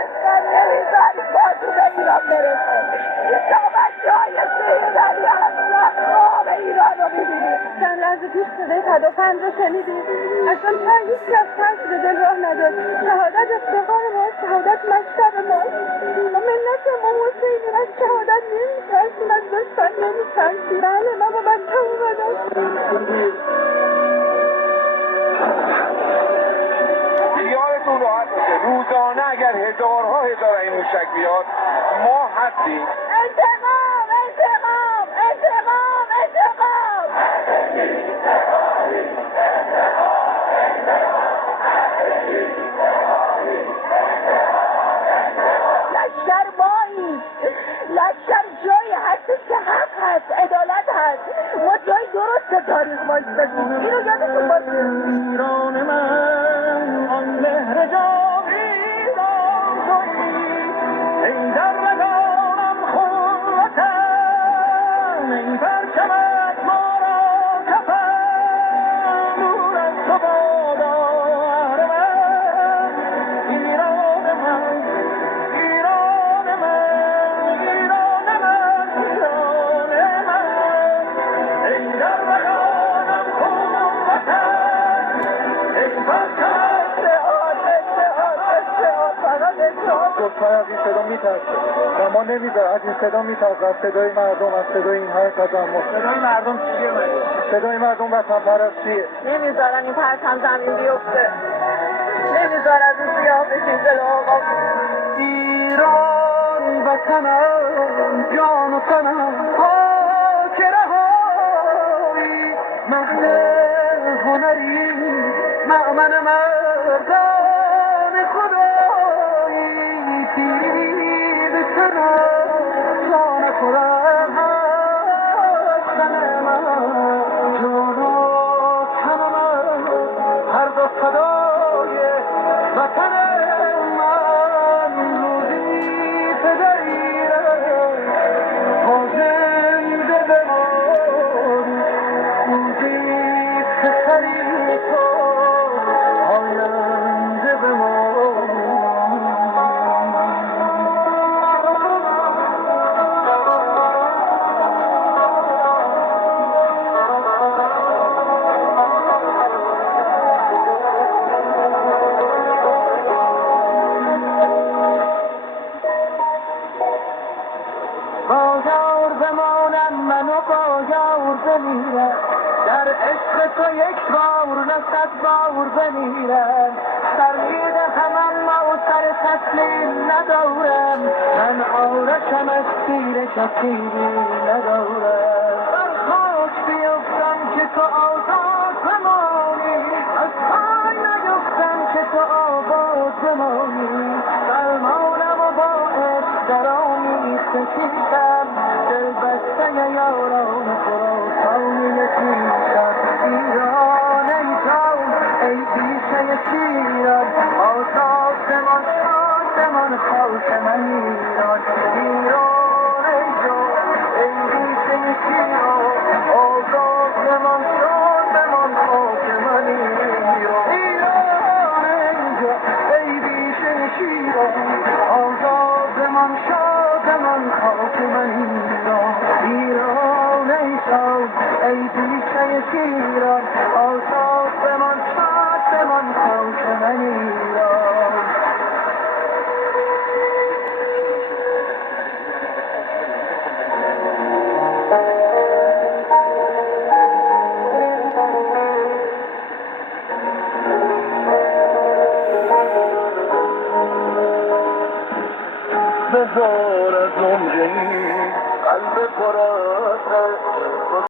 اصلا نمیذاری پاتون ایران برسه شما جای سیدنی اصلا خواب ایران رو میبینید. چند لحظه پیش صدای پدافند رو شنیدیم. اصلا هیچ از ترس به دل راه نداد. شهادت افتخار ما، شهادت مکتب ما. ملت ما حسینی از شهادت نمیترسیم، از دشمن نمیترسیم. بله ما با بچه اومدم. خیالتون راحت باشه، روزانه اگر هزارها این موشک بیاد ما هستیم. انتقام انتقام انتقام انتقام. لشکر مایید، لشکر جایی هستش که حق هست، عدالت هست. ما جای درست تاریخ ما ایستادیم، اینو یادتون باشه. ایران من آن مهر جاویدان تویی، ای در رگانم خون وطن، ای پرچمت ما را کفن، دور از تو بادا اهرمن. ایران من ایران من ایران من ایران من، ای در رگانم خون وطن، ای پرچمت دشمن از این صدا میترسه و ما نمیذاره، از این صدا میترسه، از صدای مردم، از صدای این های تجمع. صدای مردم چیه مگه؟ صدای مردم وطن پرستیه. نمیذارن این پرچم زمین بیفته. نمیذارن رو سیاه بشین جلو آقا. ایران وطنم جان و تنم خاک رهایی، مهد هنری مأمن مردان خدایی، تیری به تنم جان خورم هستن من، جان و تن من هر دو فدای وطن من. روزی فداییرم تا زنده بمانی، روزی پسری تو آینده بمانی. با یار بمانم من و با یار بمیرم، در عشق تو یک بار نه صد بار بمیرم. سر میدهم اما سر تسلیم ندارم، من آرشم از تیر شفیری ندارم. بر خاک بیفتم که تو آزاد بمانی، از پای نیفتم که تو آباد بمانی. سلمانم و با عشق در آمیخته کیشم، دل بسته یاران خراسان یکیشم. ایران ای جان ای بیشه شیران، آساسمان شادمان خاک من ایران. ایران ای جان ای بیشه شیران، آساسمان شادمان خاک من ایران. ایران ای جان ای بیشه شیران، آزادمان شادمان خاک من ایران. ایران ای جان ای بیشه شیران، آزادمان شادمان خاک من ایران. بزار از عمری قلب پر